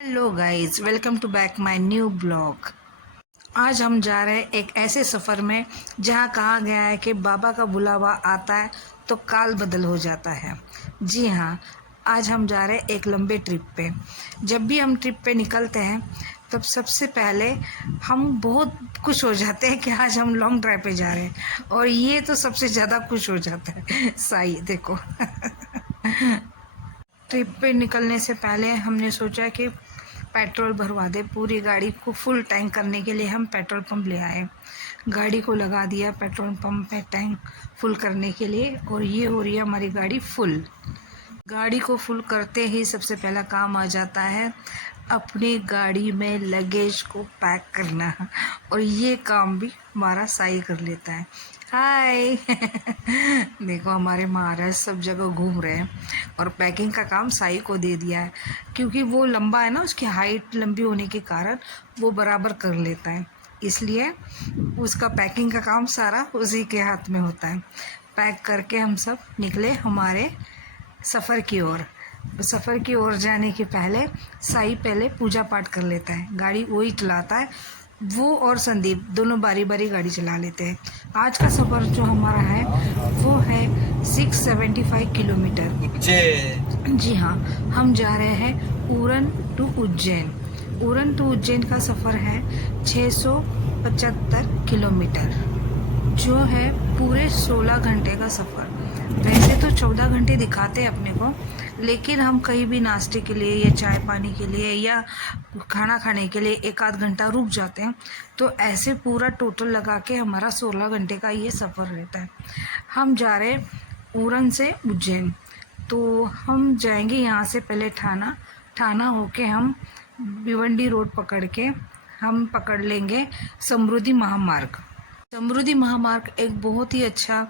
Hello guys, welcome to back my new blog. आज हम जा रहे हैं एक ऐसे सफ़र में जहां कहा गया है कि बाबा का बुलावा आता है तो काल बदल हो जाता है। जी हाँ, आज हम जा रहे हैं एक लंबे ट्रिप पे। जब भी हम ट्रिप पे निकलते हैं तब सबसे पहले हम बहुत खुश हो जाते हैं कि आज हम लॉन्ग ड्राइव पे जा रहे हैं, और ये तो सबसे ज़्यादा खुश हो जाता है। साई देखो। ट्रिप पे निकलने से पहले हमने सोचा कि पेट्रोल भरवा दे। पूरी गाड़ी को फुल टैंक करने के लिए हम पेट्रोल पंप ले आए। गाड़ी को लगा दिया पेट्रोल पंप पे टैंक फुल करने के लिए, और ये हो रही है हमारी गाड़ी फुल। गाड़ी को फुल करते ही सबसे पहला काम आ जाता है अपनी गाड़ी में लगेज को पैक करना, और ये काम भी हमारा साई कर लेता है। हाय। देखो, हमारे महाराज सब जगह घूम रहे हैं और पैकिंग का काम साई को दे दिया है, क्योंकि वो लंबा है ना, उसकी हाइट लंबी होने के कारण वो बराबर कर लेता है, इसलिए उसका पैकिंग का काम सारा उसी के हाथ में होता है। पैक करके हम सब निकले हमारे सफ़र की ओर। सफ़र की ओर जाने के पहले साई पहले पूजा पाठ कर लेता है। गाड़ी वही चलाता है, वो और संदीप दोनों बारी बारी गाड़ी चला लेते हैं। आज का सफ़र जो हमारा है वो है 675 किलोमीटर। जी हाँ, हम जा रहे हैं उरन टू उज्जैन। उरन टू उज्जैन का सफ़र है 675 किलोमीटर, जो है पूरे 16 घंटे का सफ़र। वैसे तो 14 घंटे दिखाते हैं अपने को, लेकिन हम कहीं भी नाश्ते के लिए या चाय पानी के लिए या खाना खाने के लिए एक आध घंटा रुक जाते हैं, तो ऐसे पूरा टोटल लगा के हमारा 16 घंटे का ये सफ़र रहता है। हम जा रहे हैं उरन से उज्जैन, तो हम जाएंगे यहाँ से पहले ठाना। ठाना होके हम भिवंडी रोड पकड़ के हम पकड़ लेंगे समृद्धि महामार्ग। समृद्धि महामार्ग एक बहुत ही अच्छा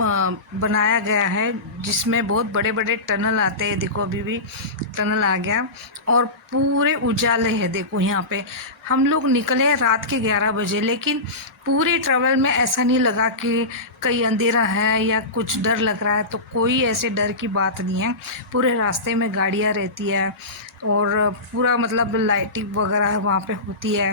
बनाया गया है, जिसमें बहुत बड़े बड़े टनल आते हैं। देखो, अभी भी टनल आ गया और पूरे उजाले हैं। देखो, यहाँ पे हम लोग निकले रात के 11 बजे, लेकिन पूरे ट्रैवल में ऐसा नहीं लगा कि कहीं अंधेरा है या कुछ डर लग रहा है, तो कोई ऐसे डर की बात नहीं है। पूरे रास्ते में गाड़ियाँ रहती है और पूरा मतलब लाइटिंग वगैरह वहाँ पे होती है,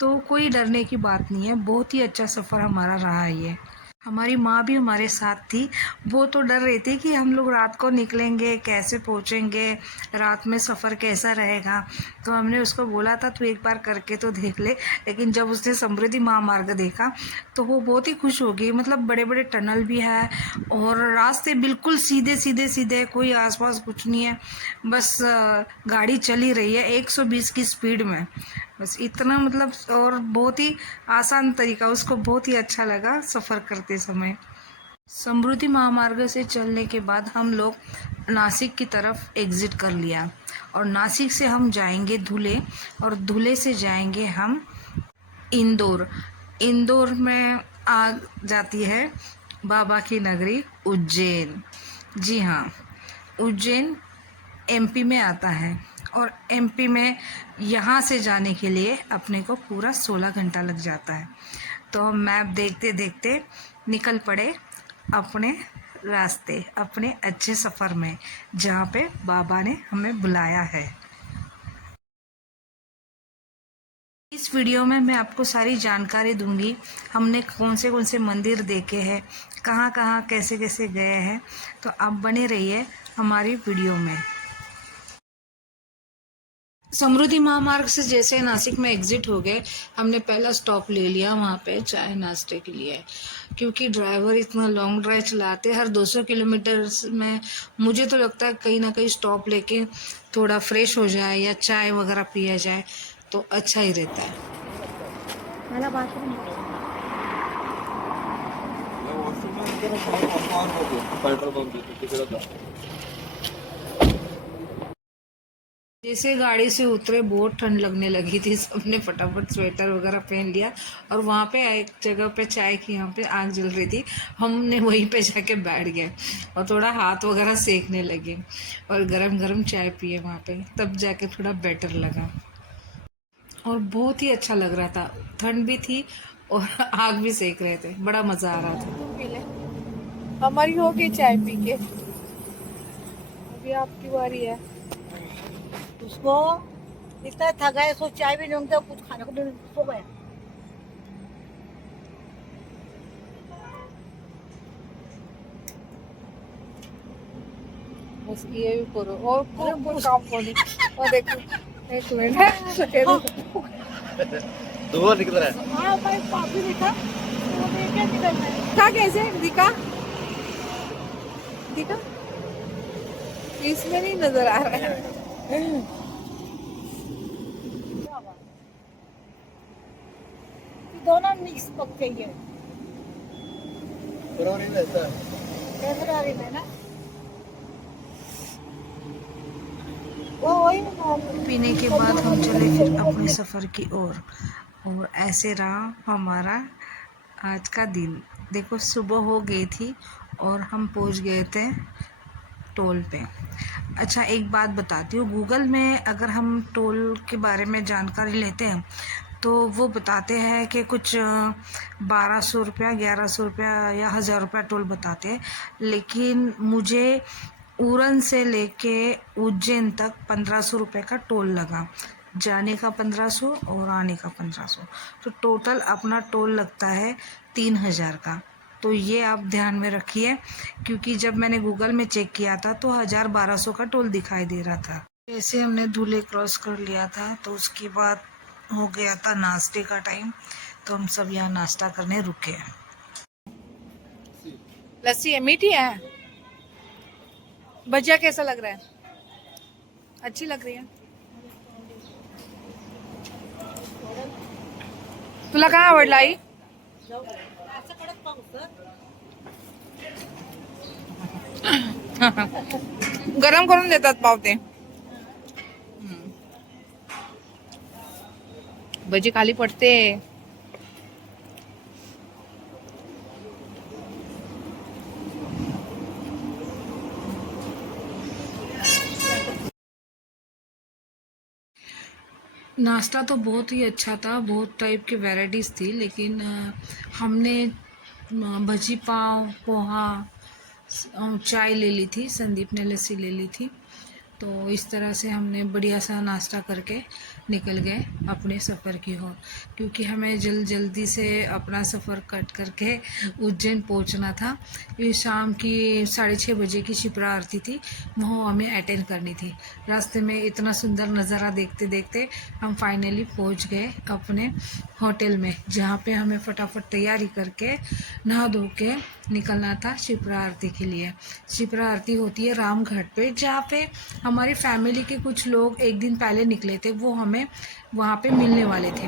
तो कोई डरने की बात नहीं है। बहुत ही अच्छा सफ़र हमारा रहा है ये। हमारी माँ भी हमारे साथ थी। वो तो डर रही थी कि हम लोग रात को निकलेंगे, कैसे पहुँचेंगे, रात में सफ़र कैसा रहेगा। तो हमने उसको बोला था तू एक बार करके तो देख ले, लेकिन जब उसने समृद्धि महामार्ग देखा तो वो बहुत ही खुश हो गई। मतलब बड़े बड़े टनल भी है और रास्ते बिल्कुल सीधे सीधे सीधे, कोई आसपास कुछ नहीं है, बस गाड़ी चली रही है 120 की स्पीड में, बस इतना। मतलब और बहुत ही आसान तरीका, उसको बहुत ही अच्छा लगा सफ़र करते समय। समृद्धि महामार्ग से चलने के बाद हम लोग नासिक की तरफ एग्ज़िट कर लिया, और नासिक से हम जाएंगे धुले, और धुले से जाएंगे हम इंदौर। इंदौर में आ जाती है बाबा की नगरी उज्जैन। जी हाँ, उज्जैन एमपी में आता है, और एमपी में यहाँ से जाने के लिए अपने को पूरा 16 घंटा लग जाता है। तो हम मैप देखते देखते निकल पड़े अपने रास्ते, अपने अच्छे सफ़र में, जहाँ पे बाबा ने हमें बुलाया है। इस वीडियो में मैं आपको सारी जानकारी दूंगी, हमने कौन से मंदिर देखे हैं, कहाँ कहाँ कैसे कैसे गए हैं। तो आप बने रहिए हमारी वीडियो में। समृद्धि महामार्ग से जैसे नासिक में एग्जिट हो गए, हमने पहला स्टॉप ले लिया वहाँ पे चाय नाश्ते के लिए, क्योंकि ड्राइवर इतना लॉन्ग ड्राइव चलाते हर 200 किलोमीटर में। मुझे तो लगता है कहीं ना कहीं स्टॉप लेके थोड़ा फ्रेश हो जाए या चाय वगैरह पिया जाए तो अच्छा ही रहता है। जैसे गाड़ी से उतरे बहुत ठंड लगने लगी थी, सबने फटाफट स्वेटर वगैरह पहन लिया, और वहाँ पे एक जगह पे चाय की यहाँ पे आग जल रही थी, हमने वहीं पे जाके बैठ गए और थोड़ा हाथ वगैरह सेकने लगे और गरम गरम चाय पिए वहाँ पे, तब जाके थोड़ा बेटर लगा और बहुत ही अच्छा लग रहा था। ठंड भी थी और आग भी सेक रहे थे, बड़ा मज़ा आ रहा था। हमारी हो गई चाय पी के, अभी आपकी बारी है। उसको इतना थका है, सो चाय भी नहीं मांगता, कुछ खाने को भी नहीं, सो गया। बस ये भी करो और कोई काम करो। और देखो एक मिनट ये देखो। धुआं निकल रहा है। हाँ भाई, कॉफी दिखा, वो देखे निकल रहा है। था कैसे दिखा दिखा इसमें नहीं नजर आ रहा है। दोनों मिक्स पकते ही है फरवरी में ऐसा है। फेब्रुआरी में ना, वो वही पीने के बाद हम चले फिर अपने सफ़र की ओर। और ऐसे रहा हमारा आज का दिन। देखो सुबह हो गई थी और हम पहुंच गए थे टोल पे। अच्छा एक बात बताती हूँ, गूगल में अगर हम टोल के बारे में जानकारी लेते हैं तो वो बताते हैं कि कुछ 1200 रुपया, 1100 रुपया या 1000 रुपया टोल बताते हैं। लेकिन मुझे उड़न से लेके उज्जैन तक 1500 रुपये का टोल लगा। जाने का 1500 और आने का 1500, तो टोटल अपना टोल लगता है 3000 का। तो ये आप ध्यान में रखिए, क्योंकि जब मैंने गूगल में चेक किया था तो 1200 का टोल दिखाई दे रहा था। जैसे हमने धुले क्रॉस कर लिया था तो उसके बाद हो गया था नाश्ते का टाइम, तो हम सब यहाँ नाश्ता करने रुके। लस्सी है मीठी है। भजिया कैसा लग रहा है? अच्छी लग रही है। तुला काय आवडला आई? असं कडक पाऊस गरम करून देतात पाव ते. भजी खाली पडते. नाश्ता तो बहुत ही अच्छा था, बहुत टाइप की वैरायटीज़ थी, लेकिन हमने भजी पाव, पोहा, चाय ले ली थी, संदीप ने लस्सी ले ली थी। तो इस तरह से हमने बढ़िया सा नाश्ता करके निकल गए अपने सफ़र की ओर, क्योंकि हमें जल्दी से अपना सफ़र कट करके उज्जैन पहुंचना था। ये शाम की 6:30 बजे की शिप्रा आरती थी, वो हमें अटेंड करनी थी। रास्ते में इतना सुंदर नज़ारा देखते देखते हम फाइनली पहुंच गए अपने होटल में, जहाँ पे हमें फटाफट तैयारी करके नहा धो के निकलना था शिप्रा आरती के लिए। शिप्रा आरती होती है रामघाट पे, जहाँ पे हमारी फैमिली के कुछ लोग एक दिन पहले निकले थे, वो हमें वहाँ पे मिलने वाले थे।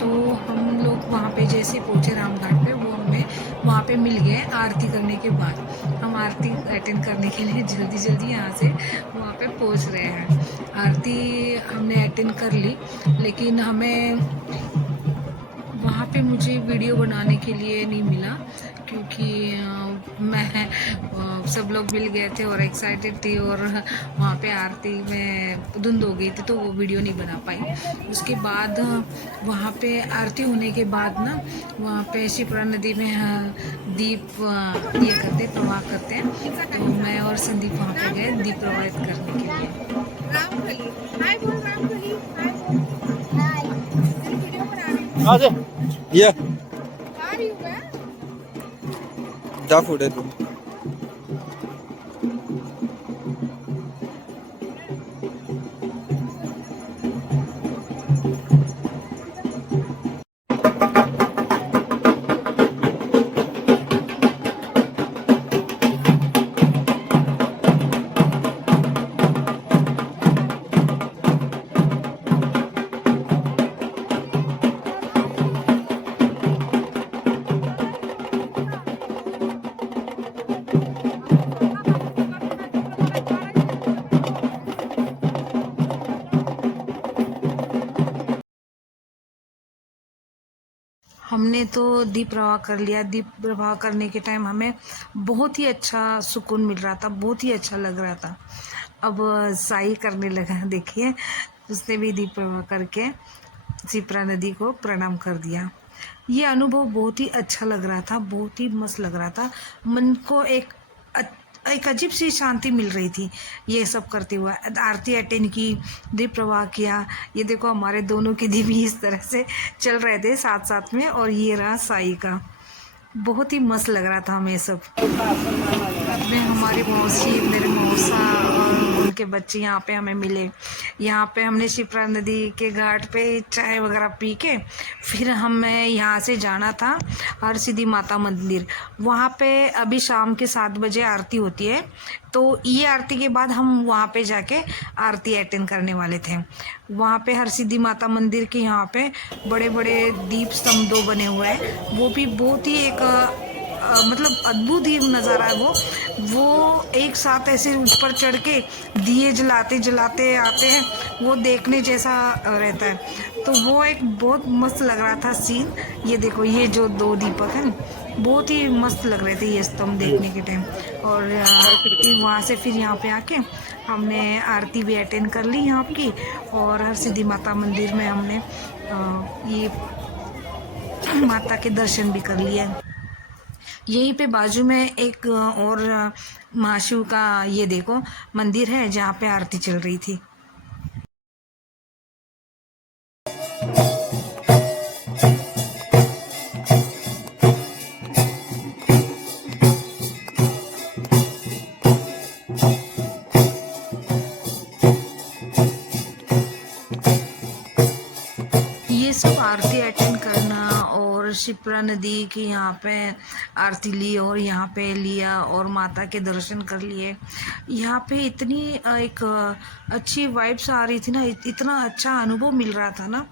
तो हम लोग वहाँ पे जैसे पहुँचे रामघाट पे, वो हमें वहाँ पे मिल गए आरती करने के बाद। हम आरती अटेंड करने के लिए जल्दी यहाँ से वहाँ पे पहुँच रहे हैं। आरती हमने अटेंड कर ली, लेकिन हमें वहाँ पे मुझे वीडियो बनाने के लिए नहीं मिला, क्योंकि मैं सब लोग मिल गए थे और एक्साइटेड थी, और वहाँ पे आरती में धुंध हो गई थी तो वो वीडियो नहीं बना पाई। उसके बाद वहाँ पे आरती होने के बाद ना, वहाँ पे शिप्रा नदी में दीप ये करते प्रवाह करते हैं, तो मैं और संदीप वहाँ पे गए दीप प्रवाहित करने के लिए। रामकली हाय बोल. रामकली हाय बोल. वीडियो बना रही हूँ. आ जा ये आ रही हूँ मैं. जा फुटे तू। हमने तो दीप प्रवाह कर लिया। दीप प्रवाह करने के टाइम हमें बहुत ही अच्छा सुकून मिल रहा था, बहुत ही अच्छा लग रहा था। अब साई करने लगा, देखिए उसने भी दीप प्रवाह करके शिप्रा नदी को प्रणाम कर दिया। ये अनुभव बहुत ही अच्छा लग रहा था, बहुत ही मस्त लग रहा था। मन को एक एक अजीब सी शांति मिल रही थी ये सब करते हुए। आरती अटेंड की, दीप प्रवाह किया। ये देखो हमारे दोनों के दीप इस तरह से चल रहे थे साथ साथ में। और ये रहा साई का, बहुत ही मस्त लग रहा था हमें सब। में हमारी मौसी, मेरे मौसा और उनके बच्चे यहाँ पे हमें मिले। यहाँ पे हमने शिप्रा नदी के घाट पे चाय वगैरह पी के फिर हमें यहाँ से जाना था हरसिद्धि माता मंदिर। वहाँ पे अभी शाम के 7 बजे आरती होती है, तो ये आरती के बाद हम वहाँ पे जाके आरती अटेंड करने वाले थे। वहाँ पे हरसिद्धि माता मंदिर के यहाँ पे बड़े बड़े दीप स्तंभ 2 बने हुए हैं। वो भी बहुत ही एक मतलब अद्भुत ही नज़ारा है वो एक साथ ऐसे ऊपर चढ़ के दिए जलाते जलाते आते हैं, वो देखने जैसा रहता है। तो वो एक बहुत मस्त लग रहा था सीन। ये देखो ये जो 2 दीपक हैं बहुत ही मस्त लग रहे थे ये स्तंभ देखने के टाइम। और वहाँ से फिर यहाँ पे आके हमने आरती भी अटेंड कर ली यहाँ की। और हरसिद्धि माता मंदिर में हमने ये माता के दर्शन भी कर लिए। यहीं पे बाजू में एक और महाशिव का ये देखो मंदिर है जहाँ पे आरती चल रही थी। ये सब आरती अटेंड करना और शिप्रा नदी की यहाँ पे आरती ली और यहाँ पे लिया और माता के दर्शन कर लिए। यहाँ पे इतनी एक अच्छी वाइब्स आ रही थी ना, इतना अच्छा अनुभव मिल रहा था ना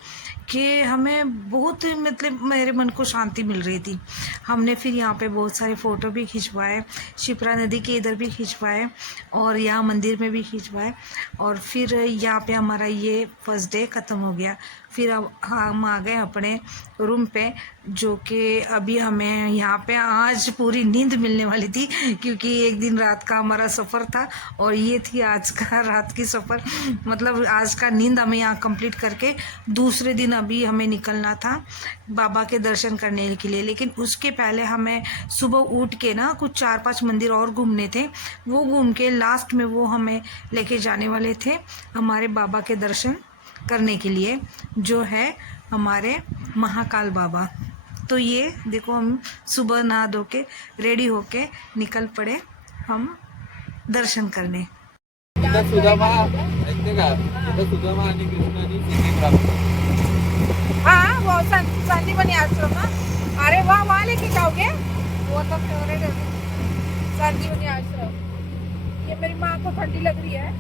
कि हमें बहुत मतलब मेरे मन को शांति मिल रही थी। हमने फिर यहाँ पे बहुत सारे फ़ोटो भी खिंचवाए, शिप्रा नदी के इधर भी खिंचवाए और यहाँ मंदिर में भी खिंचवाए। और फिर यहाँ पे हमारा ये फर्स्ट डे ख़त्म हो गया। फिर अब हम आ गए अपने रूम पे, जो कि अभी हमें यहाँ पे आज पूरी नींद मिलने वाली थी क्योंकि एक दिन रात का हमारा सफ़र था और ये थी आज का रात की सफ़र। मतलब आज का नींद हमें यहाँ कंप्लीट करके दूसरे दिन अभी हमें निकलना था बाबा के दर्शन करने के लिए। लेकिन उसके पहले हमें सुबह उठ के ना कुछ 4-5 मंदिर और घूमने थे। वो घूम के लास्ट में वो हमें लेके जाने वाले थे हमारे बाबा के दर्शन करने के लिए, जो है हमारे महाकाल बाबा। तो ये देखो हम सुबह नहा धो के रेडी होके निकल पड़े हम दर्शन करने। इधर सुदामा ऐकते का? इधर सुदामा आणि कृष्णाची सीते प्राप्त। हाँ वो संदीपनी आश्रम ना, अरे वहाँ लेके जाओगे? वो तो फेवरेट है संदीपनी आश्रम। ये मेरी माँ को ठंडी लग रही है,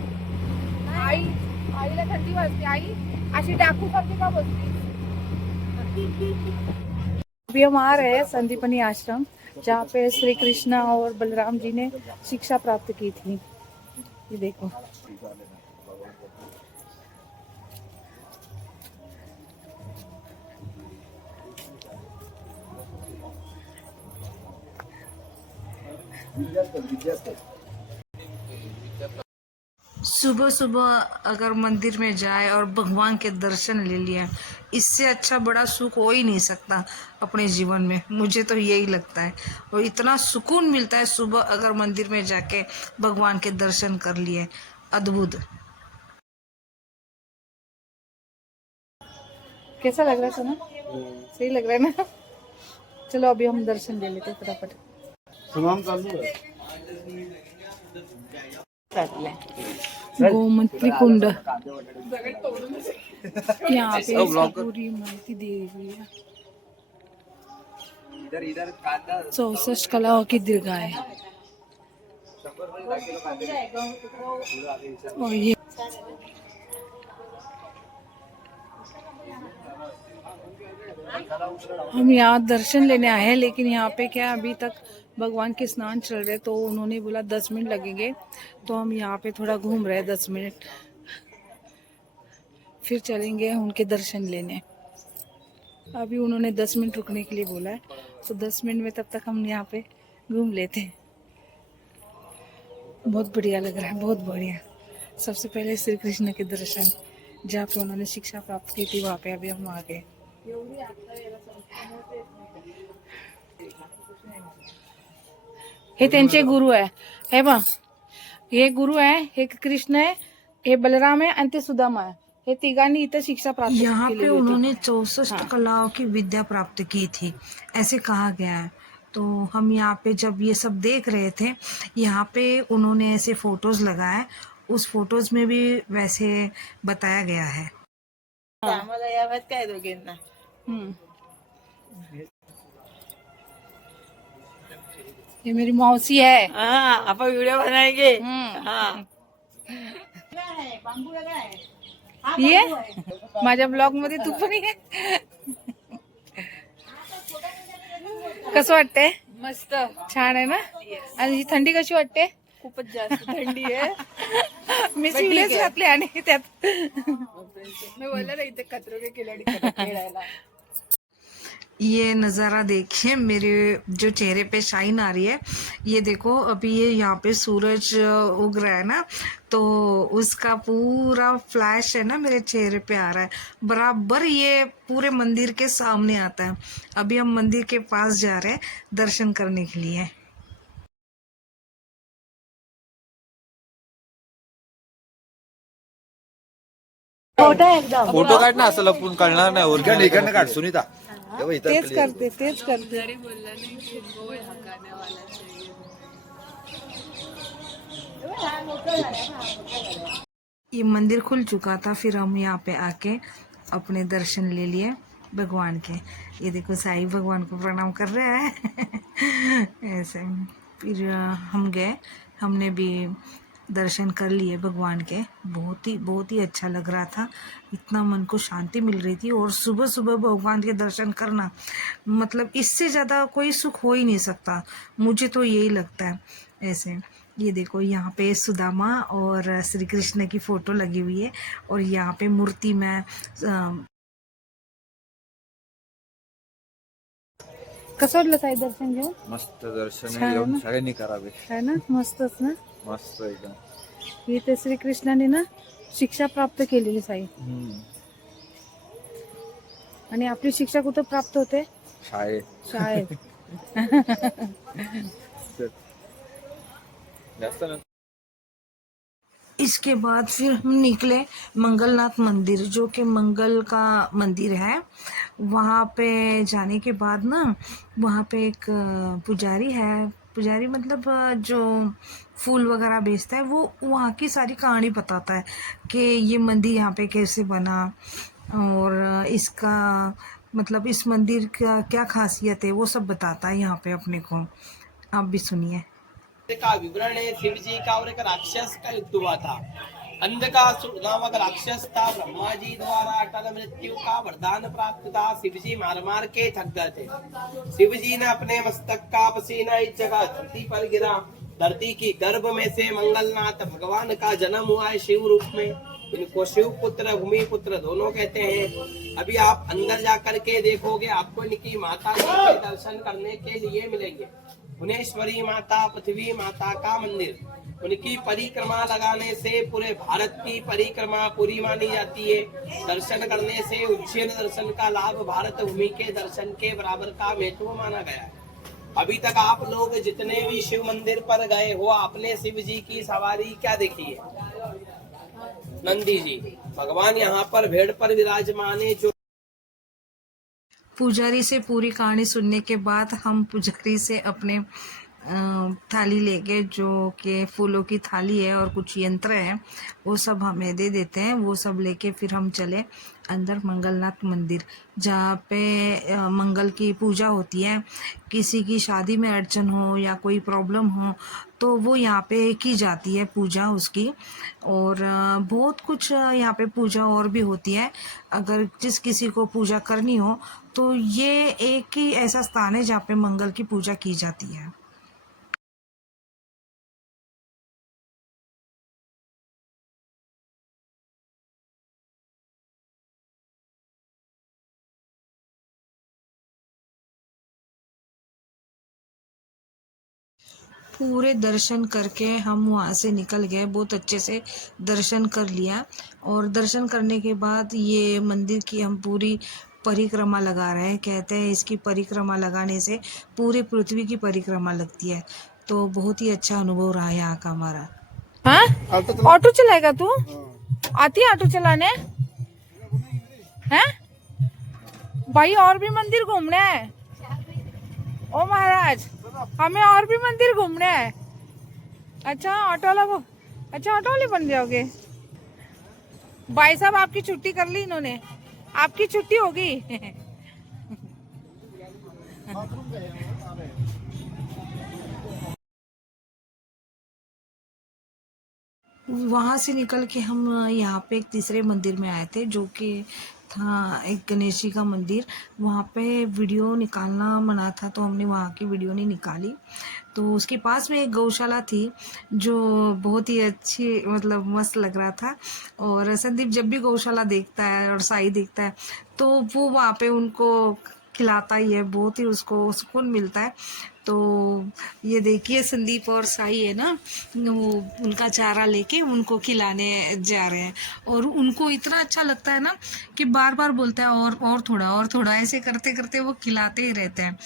आईला थंडी वाजते, आई अशी डाकू सारखी का बसती? अभी हम आ रहे हैं संदीपनी आश्रम, जहाँ पे श्री कृष्णा और बलराम जी ने शिक्षा प्राप्त की थी। ये देखो सुबह सुबह अगर मंदिर में जाए और भगवान के दर्शन ले लिया, इससे अच्छा बड़ा सुख हो ही नहीं सकता अपने जीवन में। मुझे तो यही लगता है। और इतना सुकून मिलता है सुबह अगर मंदिर में जाके भगवान के दर्शन कर लिए, अद्भुत। कैसा लग रहा था ना? सही लग रहा है ना? चलो अभी हम दर्शन ले लेते फटाफट। सुनाम चालू है। गोमती कुंड यहाँ पे पूरी माहिती दी हुई है। इधर कांदा 64 कलाओं की दीर्घा है। और ये हम यहाँ दर्शन लेने आए हैं, लेकिन यहाँ पे क्या अभी तक भगवान के स्नान चल रहे, तो उन्होंने बोला 10 मिनट लगेंगे, तो हम यहाँ पे थोड़ा घूम रहे हैं 10 मिनट, फिर चलेंगे उनके दर्शन लेने। अभी उन्होंने 10 मिनट रुकने के लिए बोला है, तो 10 मिनट में तब तक हम यहाँ पे घूम लेते हैं। बहुत बढ़िया लग रहा है, बहुत बढ़िया। सबसे पहले श्री कृष्ण के दर्शन, जहाँ पे उन्होंने शिक्षा प्राप्त की थी, वहाँ पे अभी हम आ गए। हे त्यांचे गुरु आहे. हे बघ, हे गुरु आहे, हे कृष्ण आहे, हे बलराम आहे आणि ते सुदामा आहे. हे तिघांनी इथं शिक्षा प्राप्त यहाँ पे केलेली होती. उन्होंने 64 कलाओं की विद्या प्राप्त की थी, ऐसे कहा गया है। तो हम यहाँ पे जब ये सब देख रहे थे, यहाँ पे उन्होंने ऐसे फोटोज लगाए, उस फोटोज में भी वैसे बताया गया है। आम्हाला यावेत काय दोघींना हम्म. ये मेरी मौसी है. हाँ आपण व्हिडिओ बनाएंगे हम्म. हाँ ये माझ्या ब्लॉग मध्ये तू पण ये. कसं वाटतंय? मस्त छान आहे ना. आणि ही थंडी कशी वाटते? खूपच जास्त थंडी आहे. मी ठीक सिवलेच आहे. घातले आणि त्यात मी बोलले ना इथे खतरों के खिलाडी खेळायला. ये नज़ारा देखिए, मेरे जो चेहरे पे शाइन आ रही है, ये देखो अभी ये यहाँ पे सूरज उग रहा है ना, तो उसका पूरा फ्लैश है ना मेरे चेहरे पे आ रहा है, बराबर ये पूरे मंदिर के सामने आता है। अभी हम मंदिर के पास जा रहे हैं दर्शन करने के लिए। फोटो काढ ना, असं लपून कळणार नाही. और इकडनं इकडनं काढ सुनीता. हे बघ इथं तेच clear. करते तेच करते. ये मंदिर खुल चुका था, फिर हम यहाँ पे आके अपने दर्शन ले लिए भगवान के। ये देखो साईं भगवान को प्रणाम कर रहा है ऐसे। फिर हम गए, हमने भी दर्शन कर लिए भगवान के। बहुत ही अच्छा लग रहा था, इतना मन को शांति मिल रही थी। और सुबह सुबह भगवान के दर्शन करना, मतलब इससे ज़्यादा कोई सुख हो ही नहीं सकता, मुझे तो यही लगता है ऐसे। ये देखो यहाँ पे सुदामा और श्री कृष्ण की फ़ोटो लगी हुई है, और यहाँ पे मूर्ति में कसं वाटलं साई दर्शन घेऊन? मस्त दर्शन छान आहे येऊन ना? सगळ्यांनी करावे. है ना, मस्तच ना. मस्त एकदम. इथे श्रीकृष्णाने ना शिक्षा प्राप्त केलेली साई. आणि आपली शिक्षा कुठं प्राप्त होते? शाळेत शाळेत. जास्त ना. इसके बाद फिर हम निकले मंगलनाथ मंदिर, जो कि मंगल का मंदिर है। वहाँ पे जाने के बाद ना, वहाँ पे एक पुजारी है, पुजारी मतलब जो फूल वगैरह बेचता है, वो वहाँ की सारी कहानी बताता है कि ये मंदिर यहाँ पे कैसे बना, और इसका मतलब इस मंदिर का क्या खासियत है, वो सब बताता है यहाँ पे अपने को। आप भी सुनिए। का विवरण है। शिव जी का और एक राक्षस का युद्ध हुआ था। अंधकासुर नामक राक्षस था। ब्रह्मा जी द्वारा अटल मृत्यु का वरदान प्राप्त था। शिव जी मार मार के थक गए थे। शिव जी ने अपने मस्तक का पसीना इस जगह धरती पर गिरा। धरती की गर्भ में से मंगलनाथ भगवान का जन्म हुआ है शिव रूप में। इनको शिव पुत्र भूमि पुत्र दोनों कहते हैं। अभी आप अंदर जाकर के देखोगे, आपको इनकी माता जी के दर्शन करने के लिए मिलेंगे। भुवनेश्वरी माता, पृथ्वी माता का मंदिर, उनकी परिक्रमा लगाने से पूरे भारत की परिक्रमा पूरी मानी जाती है। दर्शन करने से उज्जैन दर्शन का लाभ भारत भूमि के दर्शन के बराबर का महत्व माना गया है। अभी तक आप लोग जितने भी शिव मंदिर पर गए हो, आपने शिव जी की सवारी क्या देखी है? नंदी जी भगवान यहाँ पर भेड़ पर विराजमान है। जो पुजारी से पूरी कहानी सुनने के बाद हम पुजारी से अपने थाली लेके, जो कि फूलों की थाली है और कुछ यंत्र है, वो सब हमें दे देते हैं। वो सब लेके फिर हम चले अंदर मंगलनाथ मंदिर, जहाँ पे मंगल की पूजा होती है। किसी की शादी में अड़चन हो या कोई प्रॉब्लम हो, तो वो यहाँ पे की जाती है पूजा उसकी। और बहुत कुछ यहाँ पे पूजा और भी होती है। अगर जिस किसी को पूजा करनी हो, तो ये एक ही ऐसा स्थान है जहाँ पे मंगल की पूजा की जाती है। पूरे दर्शन करके हम वहाँ से निकल गए, बहुत अच्छे से दर्शन कर लिया। और दर्शन करने के बाद ये मंदिर की हम पूरी परिक्रमा लगा रहे हैं। कहते हैं इसकी परिक्रमा लगाने से पूरे पृथ्वी की परिक्रमा लगती है। तो बहुत ही अच्छा अनुभव रहा यहाँ का हमारा। हाँ ऑटो चलाएगा तू? आती है ऑटो चलाने? हैं भाई और भी मंदिर घूमने हैं। ओ महाराज हमें और भी मंदिर घूमने हैं। अच्छा ऑटो वाले बन जाओगे? भाई साहब आपकी छुट्टी कर ली इन्होंने, आपकी छुट्टी होगी। वहाँ से निकल के हम यहाँ पे एक तीसरे मंदिर में आए थे, जो कि था एक गणेश जी का मंदिर। वहाँ पे वीडियो निकालना मना था, तो हमने वहाँ की वीडियो नहीं निकाली। तो उसके पास में एक गौशाला थी जो बहुत ही अच्छी, मतलब मस्त लग रहा था। और संदीप जब भी गौशाला देखता है और साई देखता है तो वो वहाँ पे उनको खिलाता ही है, बहुत ही उसको सुकून मिलता है। तो ये देखिए संदीप और साई है ना, वो उनका चारा लेके उनको खिलाने जा रहे हैं। और उनको इतना अच्छा लगता है ना कि बार बार बोलता है और थोड़ा, ऐसे करते करते वो खिलाते ही रहते हैं।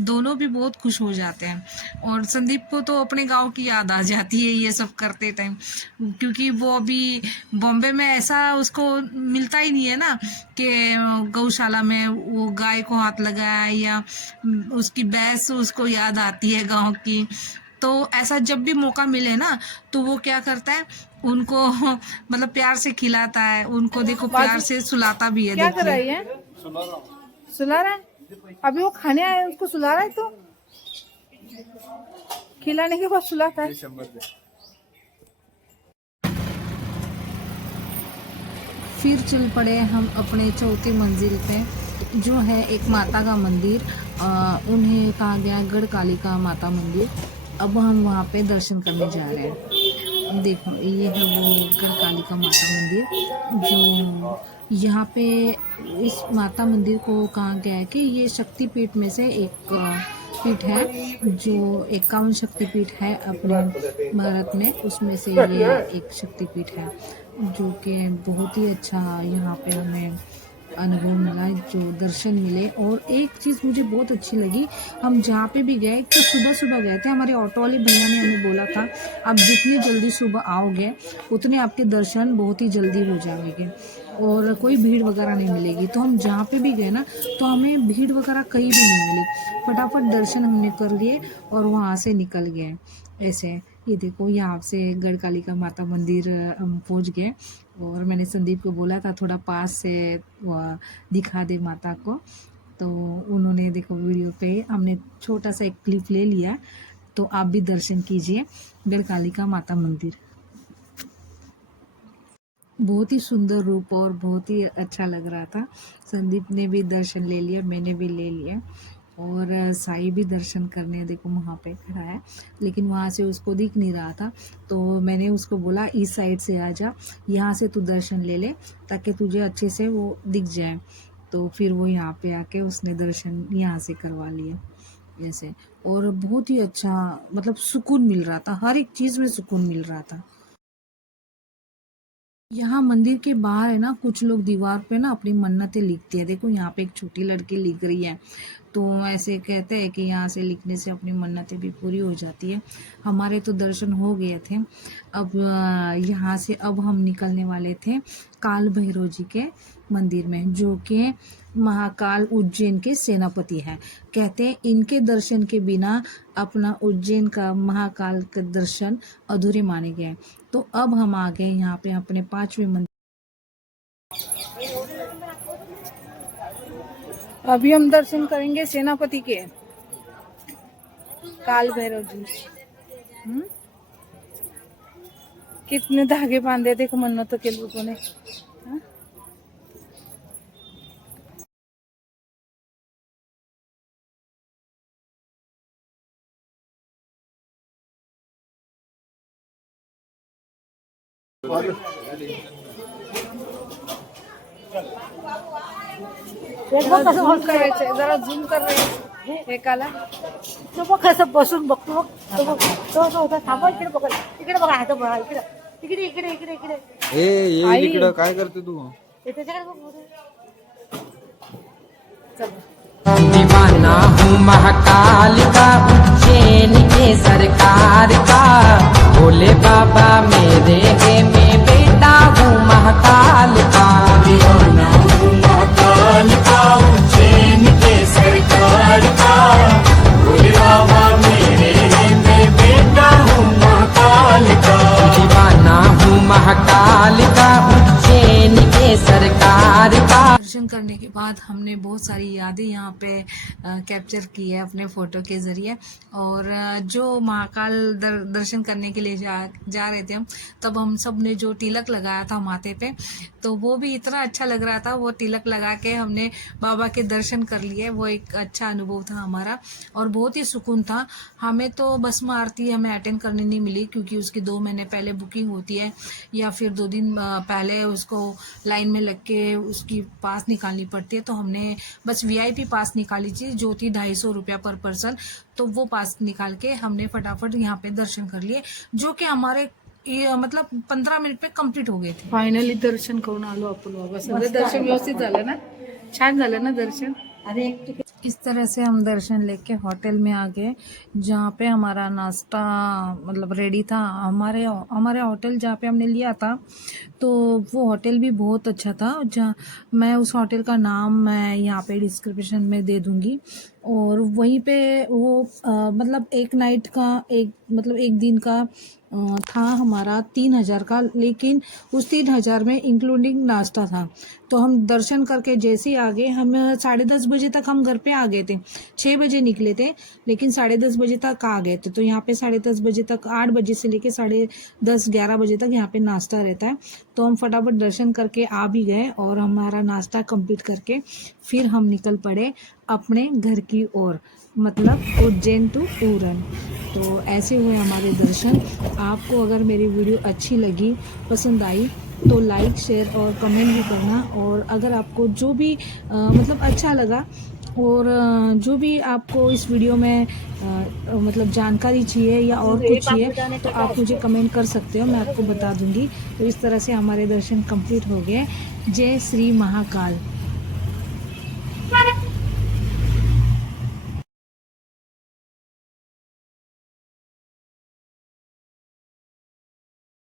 दोनों भी बहुत खुश हो जाते हैं। और संदीप को तो अपने गांव की याद आ जाती है ये सब करते टाइम, क्योंकि वो अभी बॉम्बे में ऐसा उसको मिलता ही नहीं है ना कि गौशाला में वो गाय को हाथ लगाया या उसकी भैंस उसको याद आती है गांव की। तो ऐसा जब भी मौका मिले ना तो वो क्या करता है, उनको मतलब प्यार से खिलाता है, उनको देखो प्यार से सुलाता भी है। क्या कर देखिए रही है? सुला रहा है। अभी वो खाने आए हैं, उसको सुला रहा है, तो खिलाने के बाद सुलाता है। फिर चल पड़े हम अपने चौथी मंजिल पे, जो है एक माता का मंदिर। उन्हें कहा गया गढ़कालिका माता मंदिर। अब हम वहाँ पे दर्शन करने जा रहे हैं। देखो ये है वो गढ़कालिका माता मंदिर, जो यहाँ पे इस माता मंदिर को कहा गया है कि ये शक्तिपीठ में से एक पीठ है, जो 51 शक्तिपीठ है अपने भारत में, उसमें से ये एक शक्तिपीठ है। जो कि बहुत ही अच्छा यहाँ पे हमें अनुभव मिला, जो दर्शन मिले। और एक चीज़ मुझे बहुत अच्छी लगी, हम जहाँ पे भी गए तो सुबह गए थे। हमारे ऑटो वाले भैया ने हमें बोला था आप जितनी जल्दी सुबह आओगे उतने आपके दर्शन बहुत ही जल्दी हो जाएंगे और कोई भीड़ वगैरह नहीं मिलेगी। तो हम जहाँ पे भी गए ना तो हमें भीड़ वगैरह कहीं भी नहीं मिली, फटाफट दर्शन हमने कर लिए और वहाँ से निकल गए। ऐसे ये देखो यहाँ से गढ़कालिका माता मंदिर हम पहुँच गए। और मैंने संदीप को बोला था थोड़ा पास से दिखा दे माता को, तो उन्होंने देखो वीडियो पे हमने छोटा सा एक क्लिप ले लिया। तो आप भी दर्शन कीजिए गढ़कालिका माता मंदिर। बहुत ही सुंदर रूप और बहुत ही अच्छा लग रहा था। संदीप ने भी दर्शन ले लिया, मैंने भी ले लिया। और साई भी दर्शन करने देखो वहाँ पे खड़ा है, लेकिन वहाँ से उसको दिख नहीं रहा था। तो मैंने उसको बोला इस साइड से आ जा, यहाँ से तू दर्शन ले ले ताकि तुझे अच्छे से वो दिख जाए। तो फिर वो यहाँ पे आके उसने दर्शन यहाँ से करवा लिया ऐसे। और बहुत ही अच्छा, मतलब सुकून मिल रहा था, हर एक चीज़ में सुकून मिल रहा था। यहाँ मंदिर के बाहर है ना, कुछ लोग दीवार पे ना अपनी मन्नतें लिखते हैं। देखो यहाँ पे एक छोटी लड़की लिख रही है, तो ऐसे कहते हैं कि यहाँ से लिखने से अपनी मन्नतें भी पूरी हो जाती है। हमारे तो दर्शन हो गए थे। अब यहाँ से अब हम निकलने वाले थे काल भैरव जी के मंदिर में, जो कि महाकाल उज्जैन के सेनापति हैं। कहते हैं इनके दर्शन के बिना अपना उज्जैन का महाकाल का दर्शन अधूरे माने गए। तो अब हम आ गए यहाँ पे अपने 5वें मंदिर। अभी हम दर्शन करेंगे सेनापति के, काल भैरव जी। कितने धागे बांधे देखो मन्नतों के लोगों ने। जरा झूम कर रहे हैं एकाला। तो बघ कसं बसून बघतो, तो बघ तो होता थांबा, इकडे बघा, इकडे बघा, हात बघा, इकडे इकडे इकडे इकडे इकडे ये इकडं काय करते तू? त्याच्याकडे बघ. चल दीवाना हूँ महाकाल का, उज्जैन के सरकार का, भोले बाबा मेरे है, मैं बेटा हूँ महाकाल का। दीवाना हूँ महाकाल का, उज्जैन के सरकार का, भोले बाबा मेरे है, मैं बेटा हूँ महाकाल का। दीवाना हूँ महाकाल का, उज्जैन के सरकार का। दर्शन करने के बाद हमने बहुत सारी यादें यहाँ पे कैप्चर की है अपने फ़ोटो के ज़रिए। और जो महाकाल दर्शन करने के लिए जा रहे थे हम, तब हम सब ने जो तिलक लगाया था माथे पे, तो वो भी इतना अच्छा लग रहा था। वो तिलक लगा के हमने बाबा के दर्शन कर लिए, वो एक अच्छा अनुभव था हमारा और बहुत ही सुकून था। हमें तो भस्म आरती हमें अटेंड करने नहीं मिली, क्योंकि उसकी 2 महीने पहले बुकिंग होती है या फिर 2 दिन पहले उसको लाइन में लग के उसकी पास निकालनी पड़ती है। तो हमने बस VIP पास निकाली थी, जो थी 250 रुपया पर पर्सन। तो वो पास निकाल के हमने फटाफट यहाँ पे दर्शन कर लिए, जो कि हमारे मतलब 15 मिनिट में कंप्लीट हो गए थे। फायनली दर्शन करून आलो आपण बाबा. सगळं दर्शन व्यवस्थित झालं ना? छान झालं ना दर्शन? अरे एक टिकट इस तरह से हम दर्शन लेके होटल में आ गए, जहाँ पे हमारा नाश्ता मतलब रेडी था। हमारे होटल जहाँ पे हमने लिया था, तो वो होटल भी बहुत अच्छा था। जहाँ मैं उस होटल का नाम मैं यहाँ पे डिस्क्रिप्शन में दे दूँगी। और वहीं पे वो मतलब एक नाइट का एक दिन का था हमारा 3000 का, लेकिन उस 3000 में इंक्लूडिंग नाश्ता था। तो हम दर्शन करके जैसे ही आ गए, हम 10:30 बजे तक हम घर पे आ गए थे। 6 बजे निकले थे, लेकिन 10:30 बजे तक आ गए थे। तो यहाँ पे 10:30 बजे तक, 8 बजे से लेके 10:30-11 बजे तक यहाँ पे नाश्ता रहता है। तो हम फटाफट दर्शन करके आ भी गए और हमारा नाश्ता कंप्लीट करके फिर हम निकल पड़े अपने घर की ओर, मतलब उज्जैन टू उरण। तो ऐसे हुए हमारे दर्शन। आपको अगर मेरी वीडियो अच्छी लगी, पसंद आई, तो लाइक, शेयर और कमेंट भी करना। और अगर आपको जो भी मतलब अच्छा लगा और जो भी आपको इस वीडियो में मतलब जानकारी चाहिए या और कुछ चाहिए, तो आप मुझे कमेंट कर सकते हो, मैं आपको बता दूंगी। तो इस तरह से हमारे दर्शन कंप्लीट हो गए। जय श्री महाकाल।